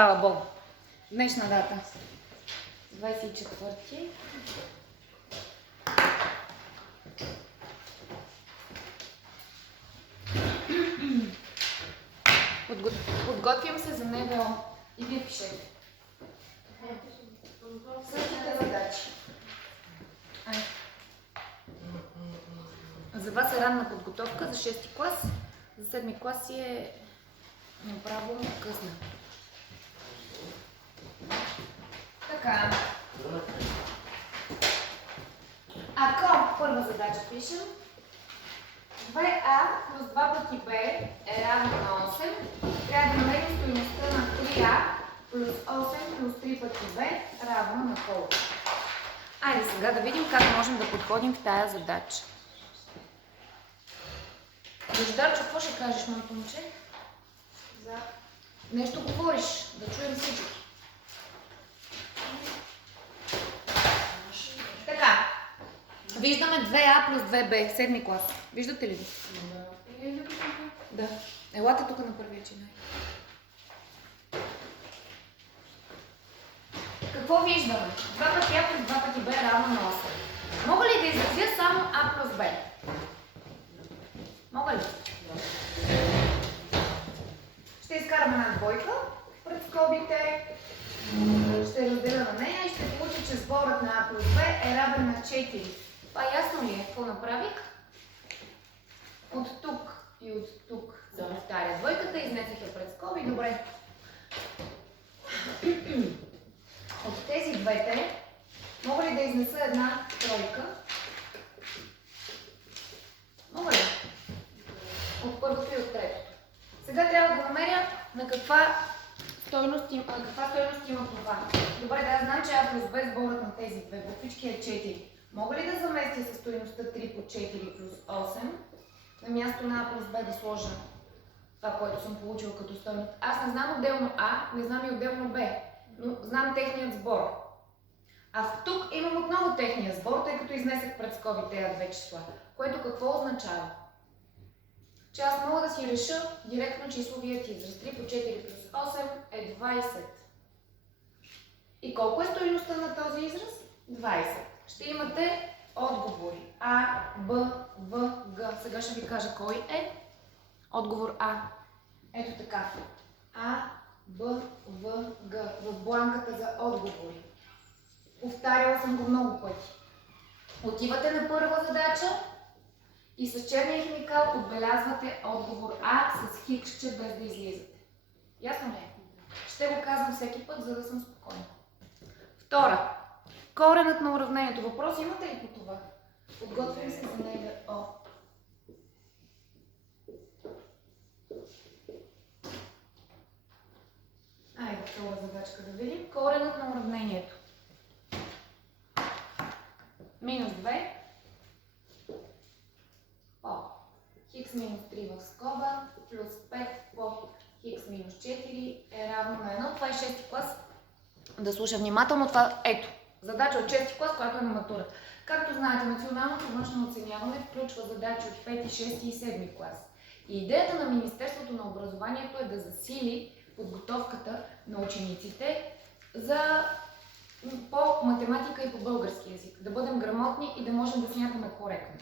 Слава Богу. Днешна дата. 24-ти. Подготвям се за НВО. И вие пишете. Същите задачи. За вас е ранна подготовка за 6-ти клас. За 7-ми клас е направо късна. Така. Ако първа задача пишем, 2а плюс 2 пъти b е равно на 8, трябва да намерим стойността на 3а плюс 8 плюс 3 пъти b равно на колко. Айде сега да видим как можем да подходим в тая задача. Божидарчо, какво ще кажеш, моето момче? За нещо говориш, да чуем всички. Така, виждаме 2а плюс 2b, 7-ми клас. Виждате ли го? Да. Елате тук на първия чинай. Какво виждаме? 2 пъти а плюс 2 пъти b равно на 8. Мога ли да изразя само а плюс b? Мога ли? Ще изкарам една двойка пред скобите. Ще разделя на нея и ще получи, че сборът на а плюс b е равен на 4. Това ясно ли е? Какво направих? От тук и от тук се повтаря двойката, изнесеха пред скоби. Добре. От тези двете мога ли да изнеса една тройка? Мога ли? От първото и от третото. Сега трябва да намеря на каква стойност има това. Добре, да знам, че а плюс b сборът на тези две буквички е 4. Мога ли да заместя със стойността 3 по 4 плюс 8? На място на а плюс b да сложа това, което съм получила като стойност. Аз не знам отделно а, не знам и отделно b, но знам техният сбор. А тук имам отново техния сбор, тъй като изнесах пред скоби тези две числа. Което какво означава? Че аз мога да си реша директно числовият израз. 3 по 4 плюс 8 е 20. И колко е стойността на този израз? 20. Ще имате отговори. А, Б, В, Г. Сега ще ви кажа кой е. Отговор А. Ето така. А, Б, В, Г. В бланката за отговори. Повтаряла съм го много пъти. Отивате на първа задача и с черния химикал отбелязвате отговор А с хиксче, без да излизате. Ясно ли е? Ще го казвам всеки път, за да съм спокойна. Втора. Коренът на уравнението. Въпрос имате ли по това? Подготвям се за НВО. Айде, втора задачка да видим. Коренът на уравнението. Минус 2 по хикс минус 3 в скоба плюс 5 по хикс минус 4 е равно на 1. Това е 6-ти клас. Да слуша внимателно това. Ето, задача от 6-ти клас, която е на матура. Както знаете, националното външно оценяване включва задачи от 5, 6 и 7 клас. И идеята на Министерството на образованието е да засили подготовката на учениците по математика и по български език. Да бъдем грамотни и да можем да смятаме коректно.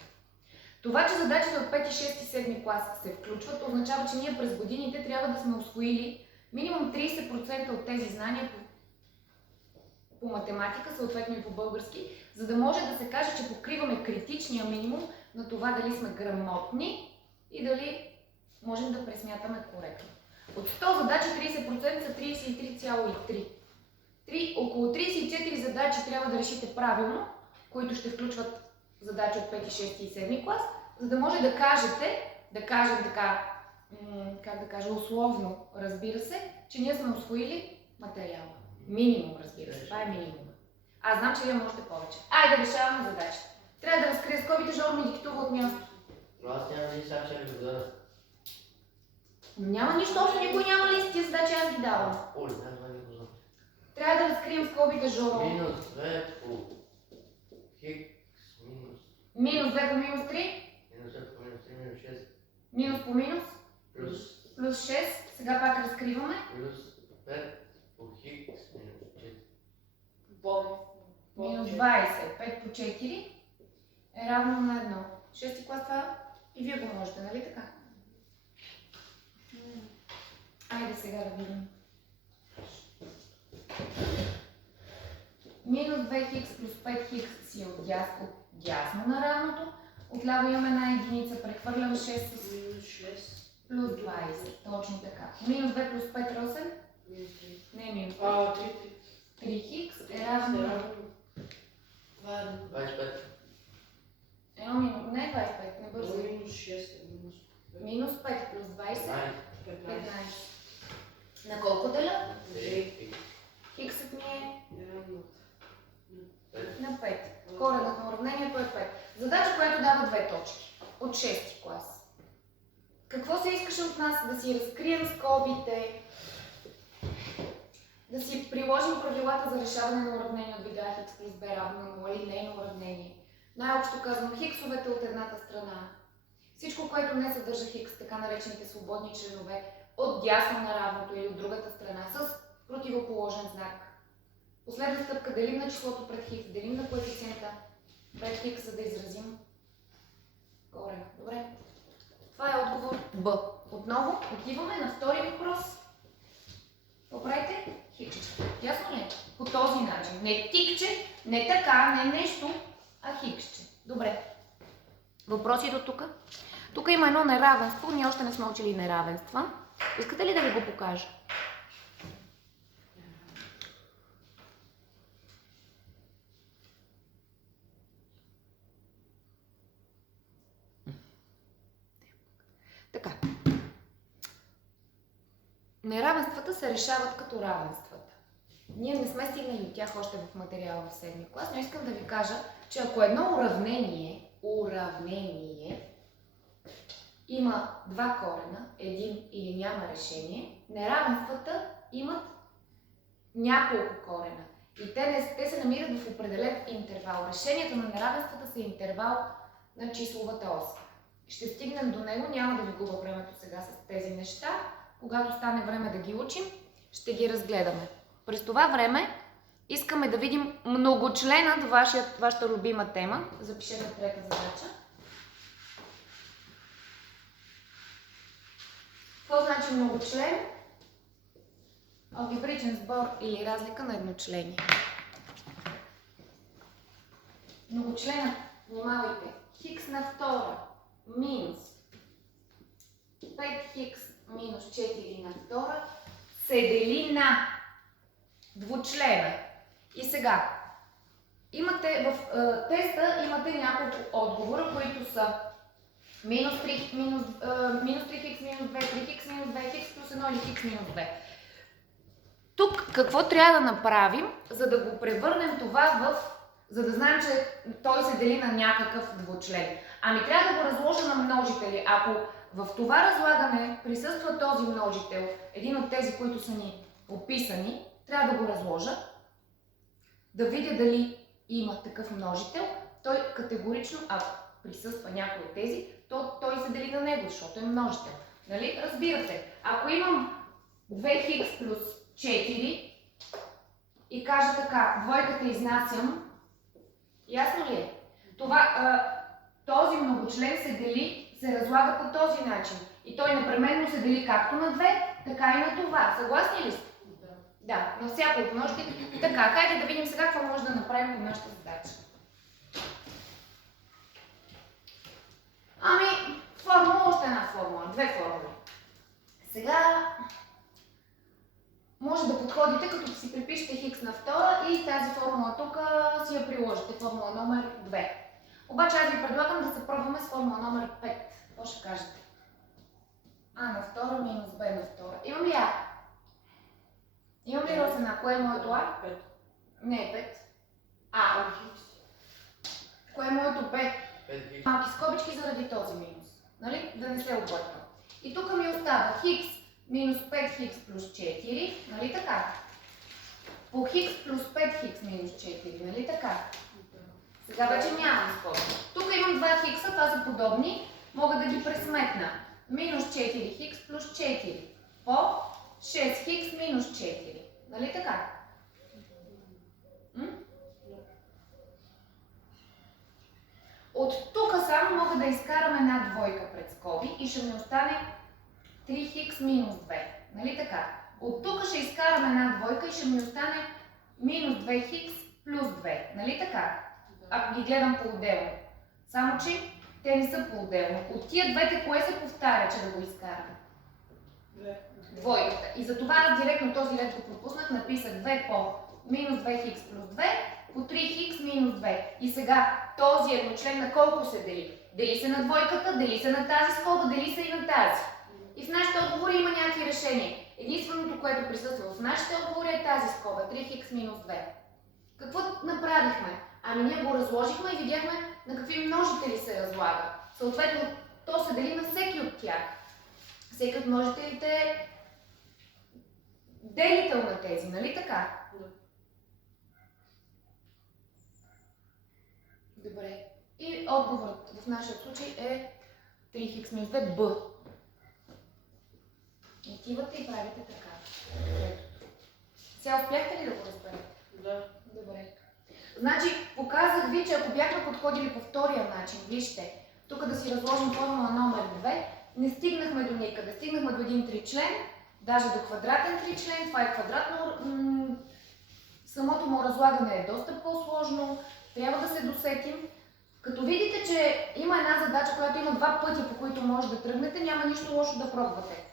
Това, че задачите от 5, 6 и 7 клас се включват, означава, че ние през годините трябва да сме усвоили минимум 30% от тези знания по математика, съответно и по български, за да може да се каже, че покриваме критичния минимум на това дали сме грамотни и дали можем да пресмятаме коректно. От 100 задачи 30% са 33,3. Около 34 задачи трябва да решите правилно, които ще включват задачи от 5, 6 и 7 клас, за да може да кажете, да кажем така, как да кажа, условно, разбира се, че ние сме усвоили материала. Минимум, разбира се, това е минимум. Аз знам, че вие можете повече. Айде да решаваме задачите. Трябва да разкрия скобите, Жоро ми диктува от място. Но аз няма ни сега ще го дадат. Няма нищо общо, никой няма ли с тия задачи, аз ги давам. Оле, няма да го знам. Трябва да разкрием скобите, Жоро. Минус 2 по хикс минус. Минус 2 по минус 3. Минус 2 по минус 3 минус 6. Минус по минус. Плюс. Плюс 6. Сега пак разкриваме. Плюс 5 плюс 20, 5 по 4 е равно на 1. Шести клас това и вие го можете, нали така? Айде сега да видим. Минус 2х плюс 5х си е дясно на равното. Отляво имаме една единица, прехвърляме 6 с Минус 6. плюс 20. Точно така. Минус 2 плюс 5 Росен? Минус 3. Не е минус 5. 3. 3х е равно на... Това е 25. Едно минус, не е 25, не бързо. минус 6 е минус 5. Минус 5 плюс 20, 15. 15. На колко деля? 3. Хиксът ми е Равно. на 5. Коренът на уравнението е 5. Задача, която дава 2 точки. От 6 клас. Какво се искаше от нас? Да си разкрием скобите, да си приложим правилата за решаване на уравнение от вида х плюс b равно на 0 или нейно уравнение. Най-общо казвам, хиксовете от едната страна. Всичко, което не съдържа хикс, така наречените свободни членове, от дясно на равното или от другата страна, с противоположен знак. Последна стъпка, делим на числото пред хикс, делим на коефициента пред хикс, за да изразим корена. Добре. Това е отговор Б. Отново отиваме на втори въпрос. Поправете хикче. Ясно ли е? По този начин. Не тикче, не така, не нещо, а хикче. Добре. Въпроси до тук? Тук има едно неравенство. Ние още не сме учили неравенства. Искате ли да ви го покажа? Така. Неравенствата се решават като равенствата. Ние не сме стигнали от тях още в материала в 7 клас, но искам да ви кажа, че ако едно уравнение има два корена, един или няма решение, неравенствата имат няколко корена. И те се намират в определен интервал. Решението на неравенствата са интервал на числовата ос. Ще стигнем до него, няма да ви губя времето сега с тези неща. Когато стане време да ги учим, ще ги разгледаме. През това време искаме да видим многочленът, вашата любима тема. Запишете трета задача. Какво значи многочлен? Алгебричен сбор или разлика на едночление. Многочленът, внимавайте, хикс на втора минус 5х минус 4 на втора се дели на двучлена. И сега, в теста имате няколко отговора, които са минус 3х минус 2, 3х минус 2х плюс 1 или х минус 2. Тук какво трябва да направим, за да го превърнем това за да знаем, че той се дели на някакъв двучлен? Ами трябва да го разложа на множители. Ако в това разлагане присъства този множител, един от тези, които са ни описани, трябва да го разложа, да видя дали има такъв множител. Той категорично, ако присъства някой от тези, то той се дели на него, защото е множител. Нали? Разбирате, ако имам 2х плюс 4 и кажа така, двойката изнасям, ясно ли е? Този многочлен се разлага по този начин. И той непременно се дели както на 2, така и на това. Съгласни ли сте? Да, на всяко от множите. Така, хайде да видим сега какво може да направим по нашата задача. Ами, още една формула, две формули. Сега може да подходите, като си припишете хикс на втора и тази формула тук си я приложите, формула номер 2. Обаче аз ви предлагам да се пробваме с формула номер 5. Какво ще кажете? А на втора минус Б на втора. Имам ли А? Имам ли Росена? Кое е моето А? 5. Не е 5. А. Кое е моето Б? 5х. Малки скобички заради този минус. Нали? Да не се объркам. И тук ми остава хикс минус 5х плюс 4. Нали така? По хикс плюс 5х минус 4. Нали така? Сега вече нямам скоби. Тук имам 2 хикса, това са подобни. Мога да ги пресметна. Минус 4х плюс 4 по 6х минус 4. Нали така? От тук само мога да изкарам една двойка пред скоби и ще ми остане 3х минус 2. Нали така? От тук ще изкарам една двойка и ще ми остане минус 2х плюс 2. Нали така? Ако ги гледам по-отделно. Само че те не са по-отделно. От тия двете кое се повтаря, че да го изкарам? Двойката. И затова аз директно този ред го пропуснах, написах 2 по минус 2х плюс 2 по 3х минус 2. И сега този едночлен на колко се дели? Дели се на двойката, дели се на тази скоба, дели се и на тази. И в нашите отговори има някакви решения. Единственото, което присъства в нашите отговори е тази скоба, 3х минус 2. Какво направихме? Ами ние го разложихме и видяхме на какви множители се разлага. Съответно, то се дели на всеки от тях. Всеки от множителите е делител на тези, нали така? Да. Добре. И отговорът в нашия случай е 3х минус 2 б. Отивате и правите така. Сега успяхте ли да го разберете? Да. Добре. Значи, показах ви, че ако бяхме подходили по втория начин, вижте, тук да си разложим формула номер 2, не стигнахме до никъде. Стигнахме до един тричлен, даже до квадратен тричлен, това е квадратно. Самото му разлагане е доста по-сложно, трябва да се досетим. Като видите, че има една задача, която има два пътя, по които може да тръгнете, няма нищо лошо да пробвате.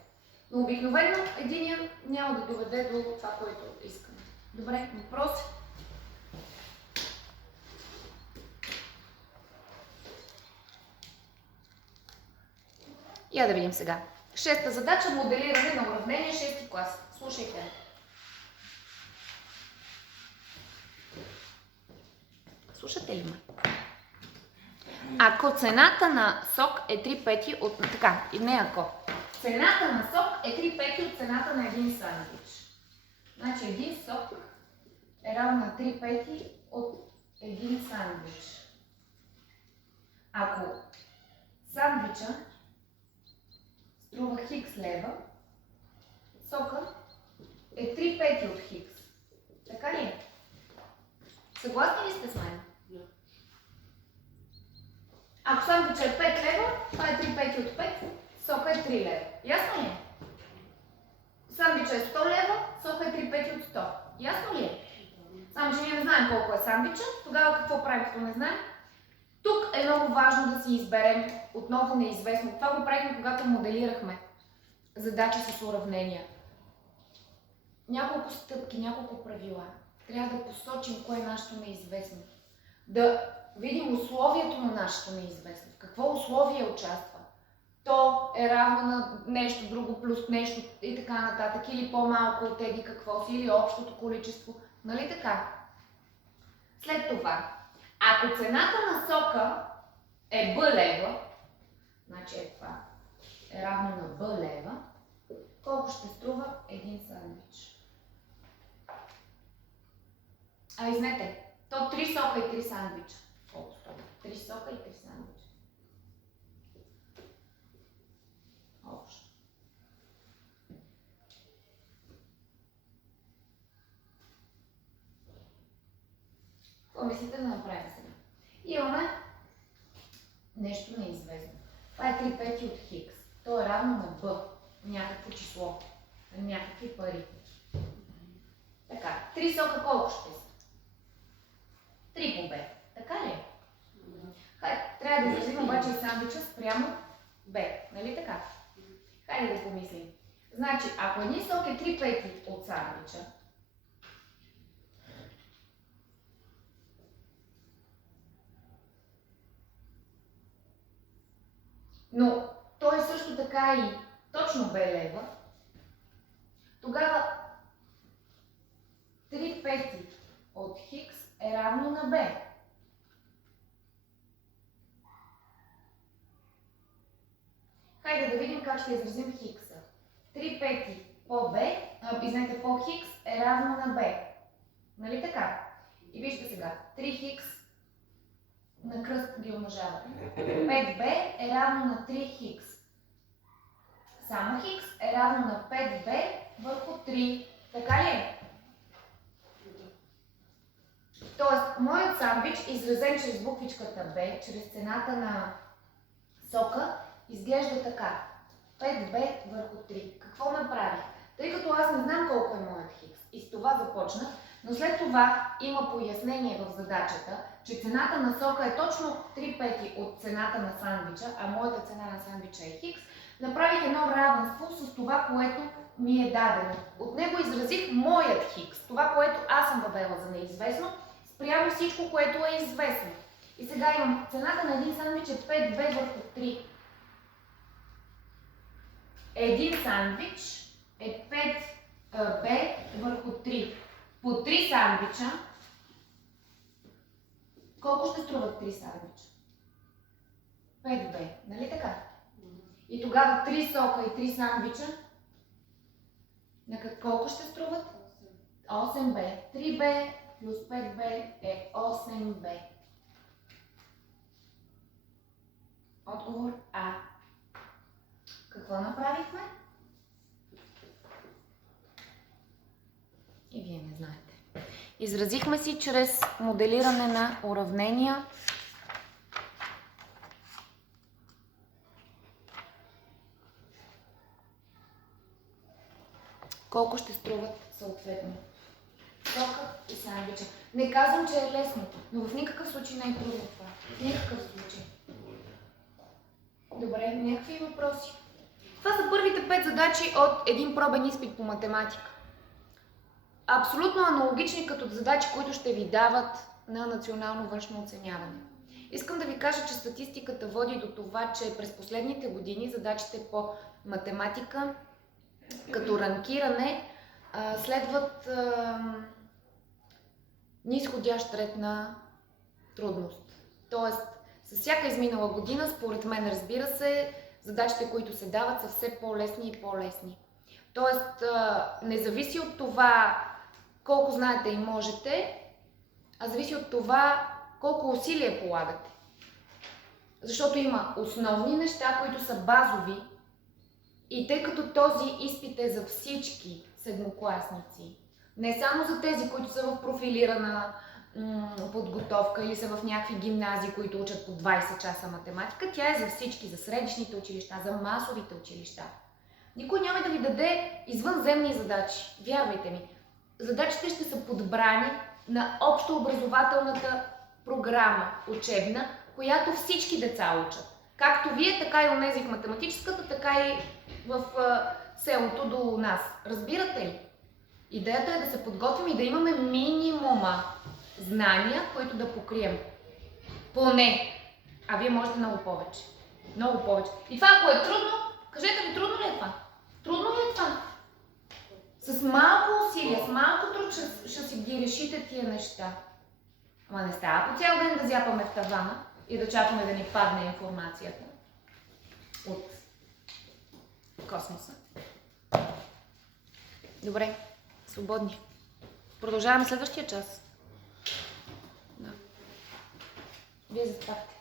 Но обикновено единия няма да доведе до това, което искаме. Добре, въпрос? Я да видим сега. Шеста задача – моделиране на уравнение 6 клас. Слушайте. Слушате ли ме? Ако цената на сок е 3 пети от... Така, и не ако. Цената на сок е 3 пети от цената на един сандвич. Значи един сок е равно на 3 пети от един сандвич. Ако сандвича струва хикс лева, сока е 3 пети от хикс. Така ли е? Съгласни ли сте с мен? Да. Ако сандвича е 5 лева, това е 3 пети от 5, сока е 3 лева. Ясно ли е? Сандвича е 100 лева, сока е 3 пети от 100. Ясно ли е? Само, че ние не знаем колко е сандвича, тогава какво правим, като не знаем? Тук е много важно да си изберем отново неизвестно. Това го правихме, когато моделирахме задача с уравнения. Няколко стъпки, няколко правила. Трябва да посочим кое е нашето неизвестно. Да видим условието на нашето неизвестно. В какво условие участва? То е равно на нещо друго плюс нещо и така нататък. Или по-малко от еди какво си, или общото количество. Нали така? След това, ако цената на сока е Б лева, значи е това, е равно на Б лева, колко ще струва един сандвич? Извинете, то 3 сока и 3 сандвича. Колко струва? 3 сока и 3 сандвича. Общо. Какво мислите да направим сега? Имаме нещо неизвестно. Това е 3 пети от хикс. То е равно на b, някакво число, на някакви пари. Така, 3 сока колко ще са? 3 по b. Така ли? Трябва да изразим обаче и сандвича спрямо b. Нали така? Хайде да помислим. Значи, ако един сок е 3 пети от сандвича, но той също така и точно б лева, тогава 3 пети от хикс е равно на b. Хайде да видим как ще изразим хикса. 3 пети по b, извинете, по хикс е равно на b. Нали така? И вижте сега, 3 хикс на кръст ги умножава. 5b е равно на 3 хикс. Само хикс е равно на 5b върху 3. Така ли е? Тоест, моят сандвич, изразен чрез буквичката B, чрез цената на сока, изглежда така. 5B върху 3. Какво направих? Тъй като аз не знам колко е моят хикс и с това започнах, но след това има пояснение в задачата, че цената на сока е точно 3/5 от цената на сандвича, а моята цена на сандвича е хикс, направих едно равенство с това, което ми е дадено. От него изразих моят хикс, това, което аз съм въвела за неизвестно, спрямо всичко, което е известно. И сега имам цената на един сандвич е 5B върху 3. Един сандвич е 5B върху 3. По 3 сандвича, колко ще струват 3 сандвича? 5B, нали така? И тогава 3 сока и 3 сандвича, на колко ще струват? 8B. 3B плюс 5B е 8B. Отговор А. Какво направихме? И вие не знаете. Изразихме си чрез моделиране на уравнения. Колко ще струват съответно сока и сандвича. Не казвам, че е лесно, но в никакъв случай не е трудно това. В никакъв случай. Добре, някакви въпроси? Това са първите 5 задачи от един пробен изпит по математика. Абсолютно аналогични като задачи, които ще ви дават на национално външно оценяване. Искам да ви кажа, че статистиката води до това, че през последните години задачите по математика като ранкиране следват нисходящ ред на трудност. Тоест, с всяка изминала година, според мен, разбира се, задачите, които се дават, са все по-лесни и по-лесни. Тоест, не зависи от това колко знаете и можете, а зависи от това колко усилие полагате. Защото има основни неща, които са базови, и тъй като този изпит е за всички седмокласници, не само за тези, които са в профилирана подготовка или са в някакви гимназии, които учат по 20 часа математика, тя е за всички, за средищните училища, за масовите училища. Никой няма да ви даде извънземни задачи, вярвайте ми. Задачите ще са подбрани на общообразователната програма учебна, която всички деца учат. Както вие, така и онези в математическата, така и в селото до нас. Разбирате ли? Идеята е да се подготвим и да имаме минимума знания, които да покрием. Поне. А вие можете много повече. Много повече. И това, ако е трудно, кажете ми, трудно ли е това? Трудно ли е това? С малко усилия, с малко труд ще си ги решите тия неща. Ама не става по цял ден да зяпаме в тавана и да чакаме да ни падне информацията от космоса. Добре, свободни. Продължаваме следващия час. Да. Вие заспахте.